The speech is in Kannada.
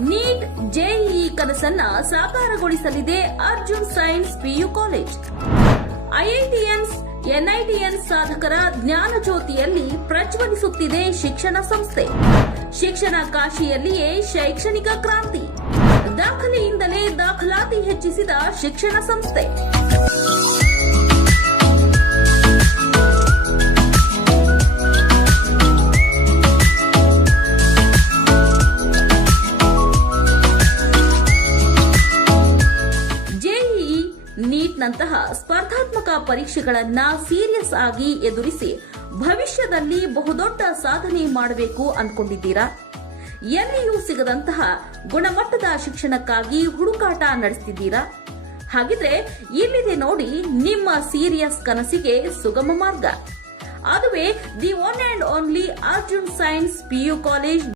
ನೀಟ್ ಜೆಇಇ ಕನಸನ್ನ ಸಾಕಾರಗೊಳಿಸಲಿದೆ Arjun science PU college. IITians NITian ಸಾಧಕರ ಜ್ಞಾನ ಜ್ಯೋತಿಯಲ್ಲಿ ಪ್ರಜ್ವಲಿಸುತ್ತಿದೆ ಶಿಕ್ಷಣ ಸಂಸ್ಥೆ. ಶಿಕ್ಷಣ ಕಾಶಿಯಲ್ಲಿಯೇ ಶೈಕ್ಷಣಿಕ ಕ್ರಾಂತಿ. ದಾಖಲೆಯಿಂದಲೇ ದಾಖಲಾತಿ ಹೆಚ್ಚಿಸಿದ ಶಿಕ್ಷಣ ಸಂಸ್ಥೆ. ನೀಟ್ನಂತಹ ಸ್ಪರ್ಧಾತ್ಮಕ ಪರೀಕ್ಷೆಗಳನ್ನ ಸೀರಿಯಸ್ ಆಗಿ ಎದುರಿಸಿ ಭವಿಷ್ಯದಲ್ಲಿ ಬಹುದೊಡ್ಡ ಸಾಧನೆ ಮಾಡಬೇಕು ಅಂದ್ಕೊಂಡಿದ್ದೀರಾ? ಎಲ್ಲಿಯೂ ಸಿಗದಂತಹ ಗುಣಮಟ್ಟದ ಶಿಕ್ಷಣಕ್ಕಾಗಿ ಹುಡುಕಾಟ ನಡೆಸುತ್ತಿದ್ದೀರಾ? ಹಾಗಿದ್ರೆ ಇಲ್ಲಿದೆ ನೋಡಿ ನಿಮ್ಮ ಸೀರಿಯಸ್ ಕನಸಿಗೆ ಸುಗಮ ಮಾರ್ಗ. ಅದುವೇ the one and only Arjun science PU college.